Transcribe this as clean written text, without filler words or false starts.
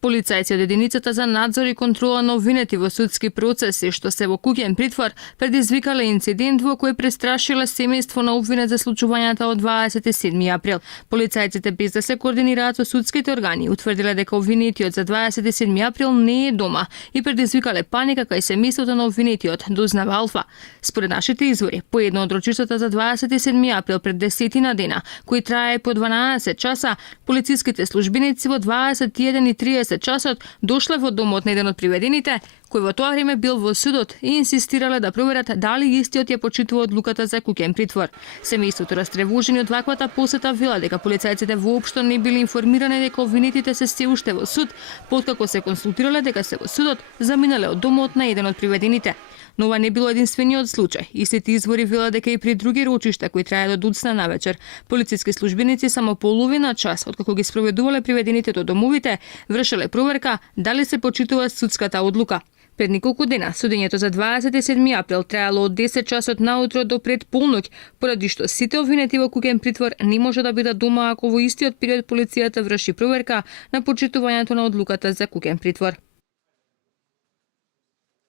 Полицајци од единицата за надзор и контрола на обвинети во судски процеси што се во куќен притвор предизвикале инцидент во кој престрашиле семејство на обвинет за случувањата од 27 април. Полицајците без да се координираат со судските органи утврдиле дека обвинетиот за 27 април не е дома и предизвикале паника кај семејството на обвинетиот, дознава Алфа. Според нашите извори, по едно од рочиштата за 27 април пред 10 дена, кој трае по 12 часа, полициските службеници во 21:30 часот дошле во домот на еден од приведените, кој во тоа време бил во судот и инсистирале да проверат дали истиот ја почитува одлуката за куќен притвор. Семејството растревожени од ваквата посета вела дека полицајците воопшто не били информирани дека обвинетите се уште во суд, поткако се консултирале дека се во судот, заминале од домот на еден од приведените. Но ова не било единствениот случај. Истите извори велат дека и при други рочишта кои трае до дуцна навечер, полициски службеници само половина час откако ги спроведувале приведените до домовите, вршеле проверка дали се почитува судската одлука. Пред неколку дена, судењето за 27 април траело од 10 часот наутро до пред полноќ, поради што сите обвинети во куќен притвор не може да бидат дома ако во истиот период полицијата врши проверка на почитувањето на одлуката за куќен притвор.